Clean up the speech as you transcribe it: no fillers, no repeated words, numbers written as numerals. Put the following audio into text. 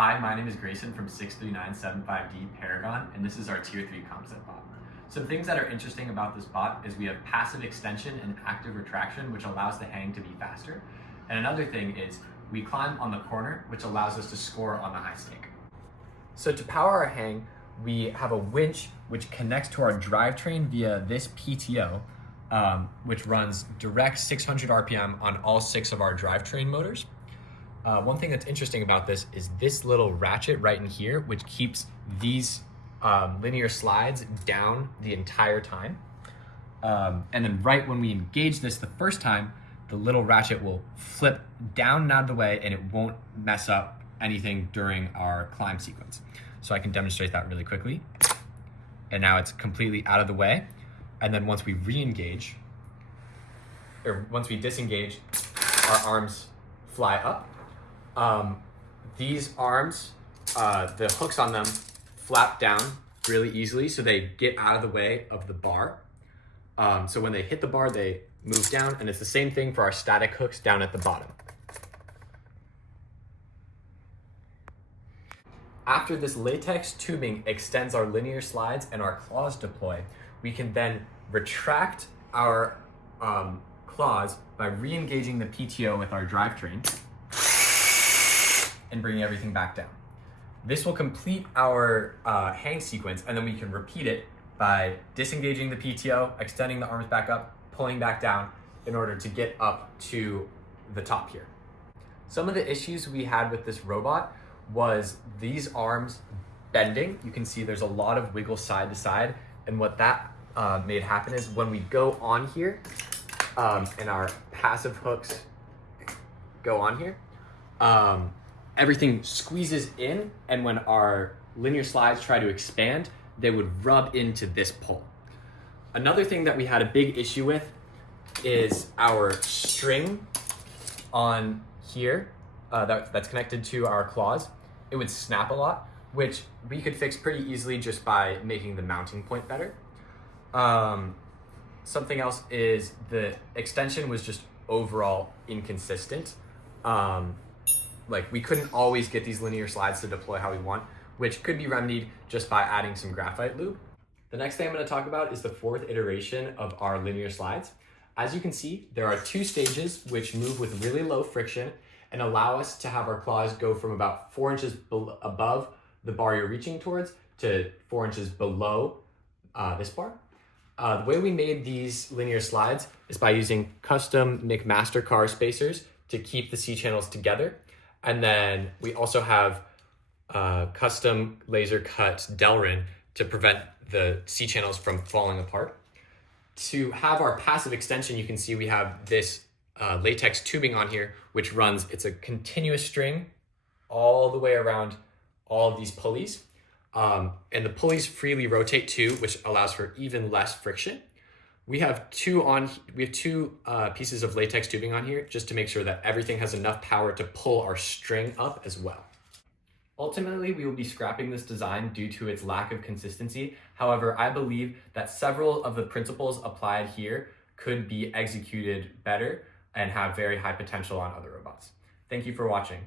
Hi, my name is Grayson from 63975D Paragon, and this is our Tier 3 composite bot. Some things that are interesting about this bot is we have passive extension and active retraction, which allows the hang to be faster. And another thing is we climb on the corner, which allows us to score on the high stake. So to power our hang, we have a winch which connects to our drivetrain via this PTO, which runs direct 600 RPM on all 6 of our drivetrain motors. One thing that's interesting about this is this little ratchet right in here, which keeps these linear slides down the entire time. And then right when we engage this the first time, the little ratchet will flip down and out of the way and it won't mess up anything during our climb sequence. So I can demonstrate that really quickly. And now it's completely out of the way. And then once we re-engage, or once we disengage, our arms fly up. These arms, the hooks on them flap down really easily so they get out of the way of the bar. So when they hit the bar, they move down, and it's the same thing for our static hooks down at the bottom. After this latex tubing extends our linear slides and our claws deploy, we can then retract our claws by re-engaging the PTO with our drivetrain and bringing everything back down. This will complete our hang sequence, and then we can repeat it by disengaging the PTO, extending the arms back up, pulling back down in order to get up to the top here. Some of the issues we had with this robot was these arms bending. You can see there's a lot of wiggle side to side, and what that made happen is when we go on here and our passive hooks go on here, everything squeezes in, and when our linear slides try to expand, they would rub into this pole. Another thing that we had a big issue with is our string on here that's connected to our claws. It would snap a lot, which we could fix pretty easily just by making the mounting point better. Something else is the extension was just overall inconsistent. Like we couldn't always get these linear slides to deploy how we want, which could be remedied just by adding some graphite lube. The next thing I'm going to talk about is the 4th iteration of our linear slides. As you can see, there are 2 stages which move with really low friction and allow us to have our claws go from about 4 inches above the bar you're reaching towards to 4 inches below this bar. The way we made these linear slides is by using custom McMaster car spacers to keep the C channels together. And then we also have custom laser cut Delrin to prevent the C channels from falling apart. To have our passive extension, you can see we have this latex tubing on here, which runs, it's a continuous string all the way around all of these pulleys. And the pulleys freely rotate too, which allows for even less friction. We have two pieces of latex tubing on here just to make sure that everything has enough power to pull our string up as well. Ultimately, we will be scrapping this design due to its lack of consistency. However, I believe that several of the principles applied here could be executed better and have very high potential on other robots. Thank you for watching.